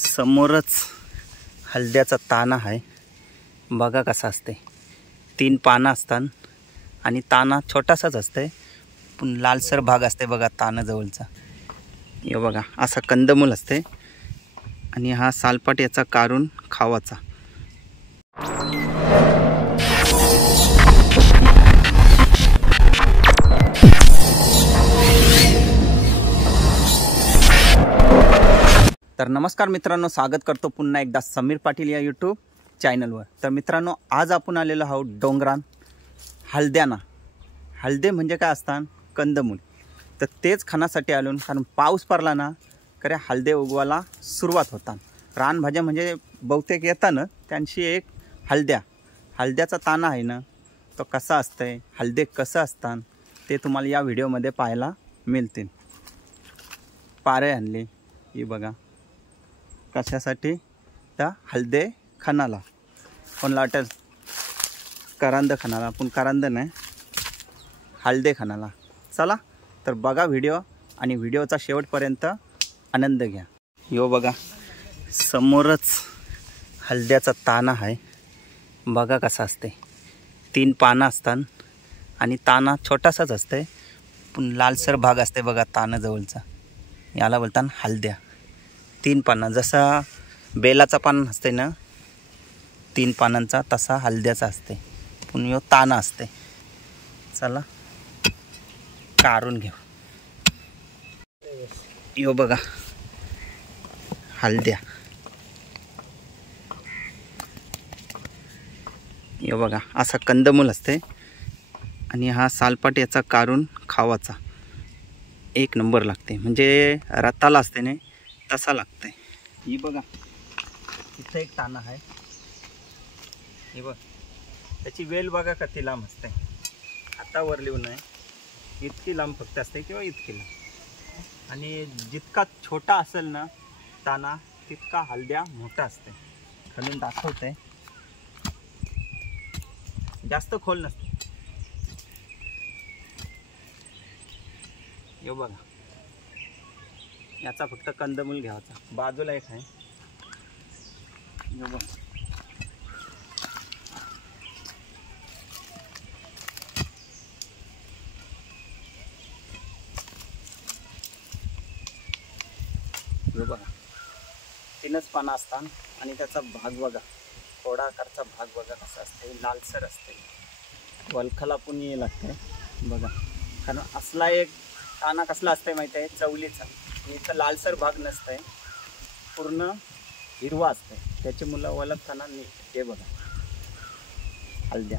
समोरच हलद्याचा ताना आहे. बघा कसा असते. 3 पानं असतात आणि ताना छोटासाच असते पण लालसर भाग असते बघा ताना जवळचा. हे बघा असा कंदमूल असते आणि हा सालपाट याचा काढून खावाचा. तर नमस्कार मित्रांनो, स्वागत करतो पुन्हा एकदा समीर पाटील या यूट्यूब चॅनलवर. तर मित्रांनो, आज आपण आलेलो आहोत डोंगरान हलद्याना. हलदे म्हणजे काय असतात? कंदमूल. तर तेच खाण्यासाठी आलो, कारण पाऊस पडला ना खरे हलदे उगवायला सुरुवात होतात. रानभाज्या म्हणजे बहुतेक येतात ना, त्यांची एक हलद्याचा ताना आहे ना, तो कसा असतंय, हलदे कसं असतात ते तुम्हाला या व्हिडिओमध्ये पाहायला मिळतील. पारे आणले ही बघा कशासाठी, त्या हलदे खानाला. पण वाटेल करंद खानाला, पण करंद नाही, हलदे खानाला. चला तर बघा व्हिडिओ आणि व्हिडिओचा शेवटपर्यंत आनंद घ्या. यो बघा समोरच हलद्याचा ताना आहे. बघा कसा असते. 3 पानं असतात आणि ताना छोटासाच असते पण लालसर भाग असते बघा ताना जवळचा. याला बोलतात हलद्या. 3 पानं, जसा बेलाचा पान असते ना 3 पानांचा, तसा हलद्याचा असते पण यो ताना असते. चला काढून घेऊ. यो बघा हलद्या. यो बघा असा कंदमूल असते आणि हा सालपाट याचा काढून खावाचा. एक नंबर लागते, म्हणजे रताला असते ना तसा लागते. ही बघा इथं एक ताना आहे. हे बघ त्याची वेल बघा किती लांब असते. आता वर लिहून आहे इतकी लांब फक्त असते किंवा इतकी लांब. आणि जितका छोटा असेल ना ताना तितका हलद्या मोठा असते. खालून दाखवते, जास्त खोल नसते. हे बघा याचा फक्त कंदमूल घ्यायचा. बाजूला एक आहे. हे बघा हे बघा 3च पानं असतात आणि त्याचा भाग बघा, थोडा आकारचा भाग बघा कसा असते, लालसर असते. वलखाला पण ये लागते बघा. कारण असला एक ताना कसला असते माहिती आहे, चवलीचा. इथं लालसर भाग नसते, पूर्ण हिरवा असते. त्याची मुलं ओळखताना नीट. हे बघा हलद्या.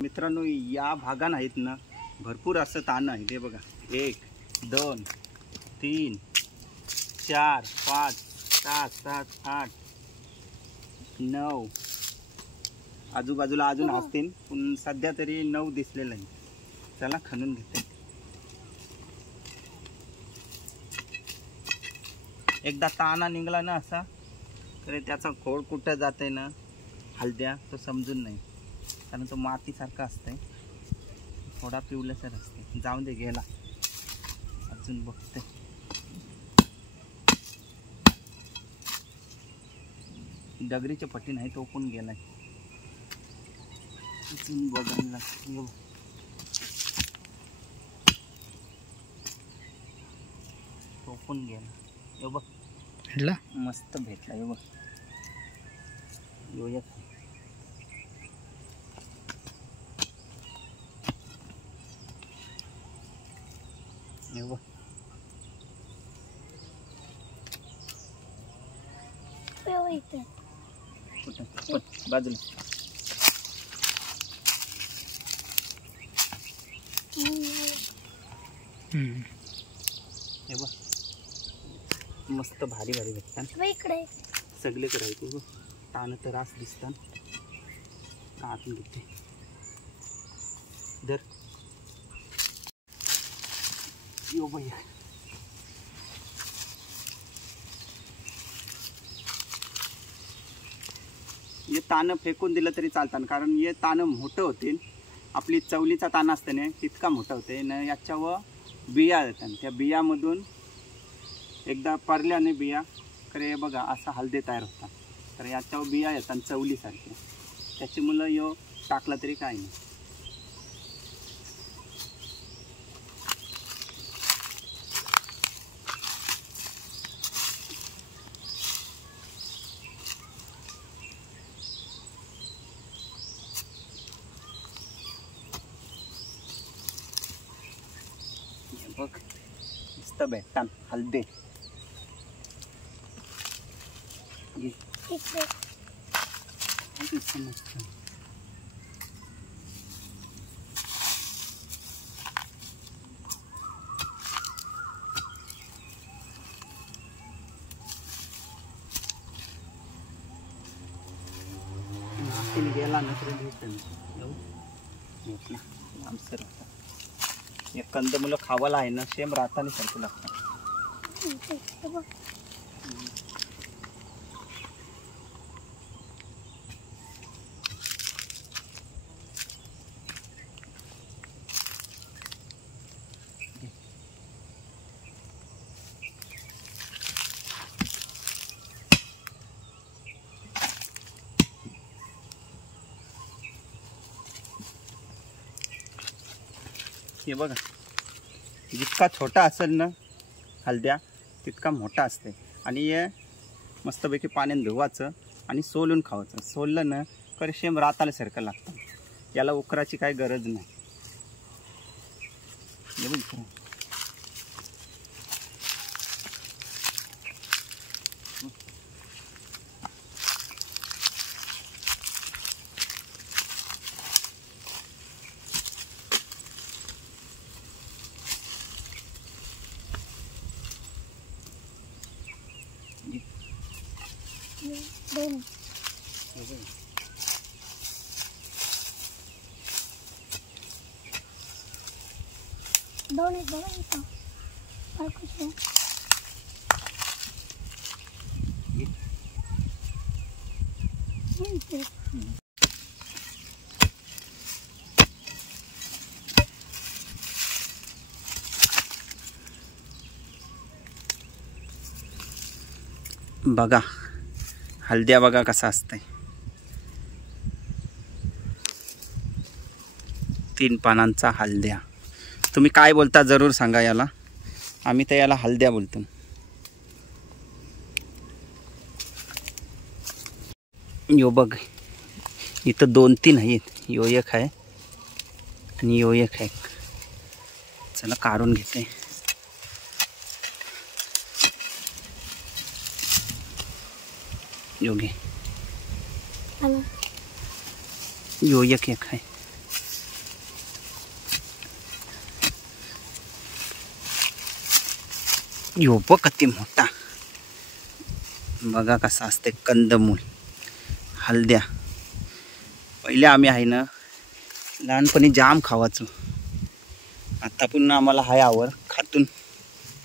मित्रांनो, या भागान आहेत ना भरपूर असं तानं आहे. हे बघा 1 2 3 4 5 6 7 8 9. आजूबाजूला अजून असतील पण सध्या तरी 9 दिसलेलं आहे. चला खणून घेते. एकदा ताना निघाला ना असा तर त्याचा खोड कुठं जाते ना हलद्या तो समजून नाही, कारण तो मातीसारखा असते, थोडा पिवळसर असते. जाऊन दे गेला, अजून बघते. डगरीच्या पट्टी नाही तो पण गेलाय. अजून बघायला लागते. तो पण गेला. यो बघ भेटला, मस्त भेटला. यो बघ यो एक. यो बघ बाजूला. हे बघ मस्त भारी भारी भेटतात. इकडे सगळीकडे आहे. तू तान तर रास दिसतात. आतून घेते दर. यो भैया हे तानं फेकून दिलं तरी चालतं, कारण हे तानं मोठं होतील. आपली चवलीचा ताना असतं ना तितका मोठा होते न. याच्यावर बिया येतात, त्या बियामधून एकदा परल्याने बिया करे बघा असा हलदे तयार होतात. तर याच्यावर बिया येतात चवलीसारखे, त्याची मुलं यो टाकला तरी काय नाही. बघ मस्त भेटतात हलदे. गेला ना आमसर हे कंदमुलं खावाला आहे ना सेम रातानी सारखं लागतं. हे बघा जितका छोटा असेल ना हलद्या तितका मोठा असते. आणि हे मस्तपैकी पाण्यात धुवायचं आणि सोलून खावायचं. सोललं ना तर शेम राताल्यासारखं लागतं. याला उकराची काही गरज नाही. हे बघ दोन एक बघा इथं और कुछ है. बघा हलद्या बघा कसा असतंय. 3 पानांचा हलद्या. तुम्ही काय बोलता जरूर सांगा याला. आम्ही तर याला हलद्या बोलतो. यो बघ इथं 2-3 आहेत. यो एक आहे आणि यो एक आहे. चला काढून घेते. यो घे. यो एक आहे. यो बघ किती मोठा. बघा कसा असते कंदमूल हलद्या. पहिले आम्ही आहे ना लहानपणी जाम खावायचो. आता पुन्हा आम्हाला हाय आवड खातून.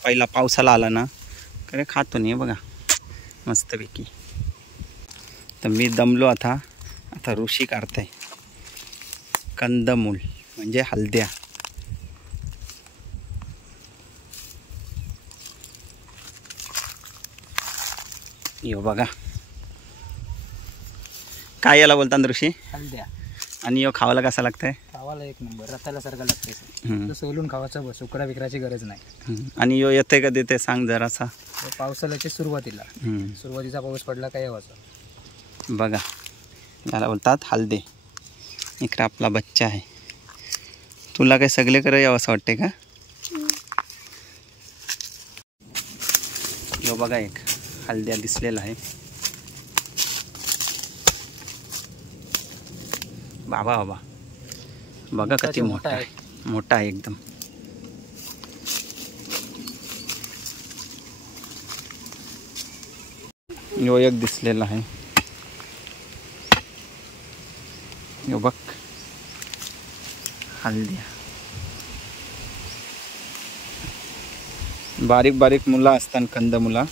पहिला पावसाला आला ना खरे खातो नाही. बघा मस्तपैकी. तर मी दमलो आता ऋषी काढताय. कंदमूल म्हणजे हलद्या. यो बघा काय याला बोलतात ऋषी? हलद्या. आणि यो खावाला कसा लागतंय? खावाला एक नंबर रताल्यासारखं लागते. सोलून खावायचं बस. उकरा विकराची गरज नाही. आणि यो येते कधी ते सांग जरासा. पावसाळ्याच्या सुरुवातीचा पाऊस पडला काय यावाचा. बघा याला बोलतात हलदे. इकडे आपला बच्चा आहे. तुला काय सगळे करे यावं असं वाटते का? यो बघा एक हलद्या दिसलेला आहे. बाबा बाबा बघा किती मोठा आहे. मोठा आहे एकदम. यो एक दिसलेला आहे. यो बघ हलद्या. बारीक बारीक मुलं असतात कंद मुलं.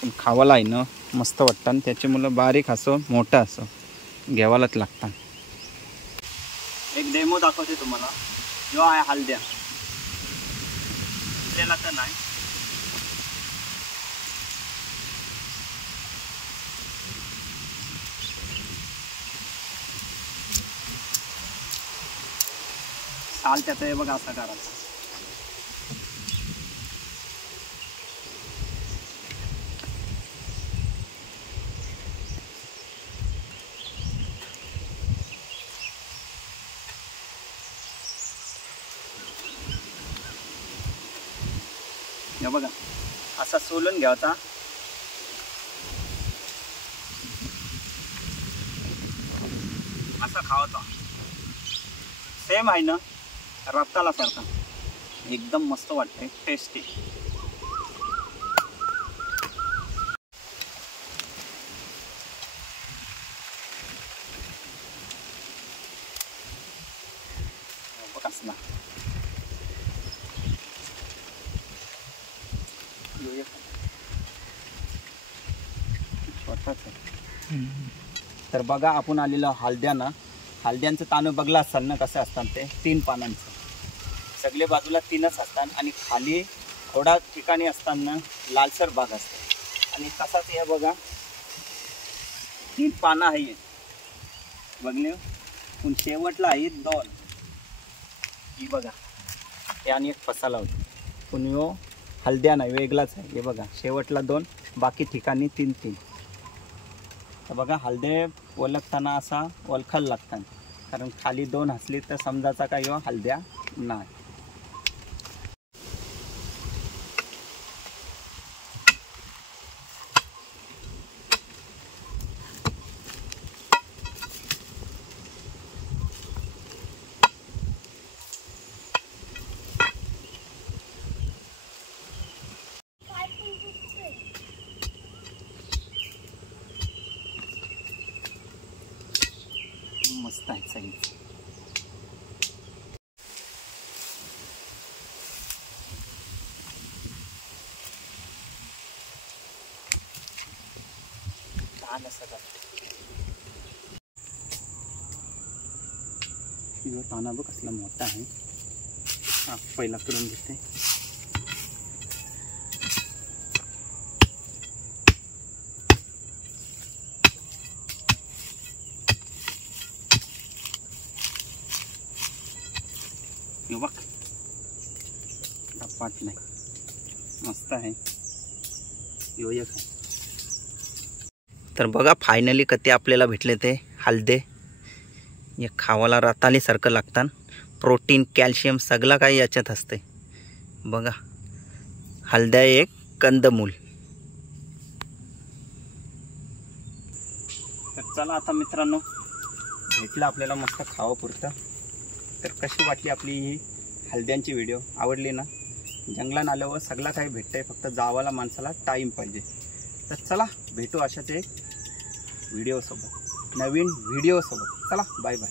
पण खावाला आहे ना मस्त वाटतात. त्याची मुलं बारीक असो मोठा असो घ्यावालाच लागतात. एक डेमो दाखवते तुम्हाला. जो आहे हलद्या आपल्याला तर नाही. साल त्याचं हे बघा असं करायचं. हे बघा असा सोलून घ्यायचा. असा खावाचा. सेम आहे ना रताला सारखा. एकदम मस्त वाटते, टेस्टी. कसला तर बघा आपण आलेलो हलद्याना. हलद्यांचं तांदूळ बघला असाल ना कसं असतात ते. 3 पानांचं. सगळे बाजूला 3च असतात आणि खाली थोडा ठिकाणी असताना लालसर भाग असतो. आणि तसाच हे बघा 3 पानं आहेत बघले. पण शेवटला आहेत 2. ही बघा हे आणि एक फसाला होतो. पण यो हलद्या नाही, वेगळाच आहे. हे बघा शेवटला 2, बाकी ठिकाणी 3. तर बघा हलदे ओळखताना असा ओळखायला लागतात. कारण खाली 2 असली तर समजायचा का यो हलद्या नाही. मस्त आहे सगळी. ताना बघ कसला मोठा आहे. हा पहिला करून घेते. बघ पाट नाही. मस्त आहे. तर बघा फायनली कधी आपल्याला भेटले ते हलदे. हे खावाला रताळीसारखं लागतात. प्रोटीन कॅल्शियम सगळं काही याच्यात असते. बघा हलद्या एक कंदमूल. तर चला आता मित्रांनो भेटलं आपल्याला मस्त खावं पुरतं. तर कशी वाटली आपली ही हलद्यांची व्हिडिओ. आवडली ना. जंगलात आल्यावर सगळं काही भेटतंय. फक्त जावाला माणसाला टाईम पाहिजे. तर चला भेटू अशाच एक व्हिडिओसोबत, नवीन व्हिडिओसोबत. चला बाय बाय.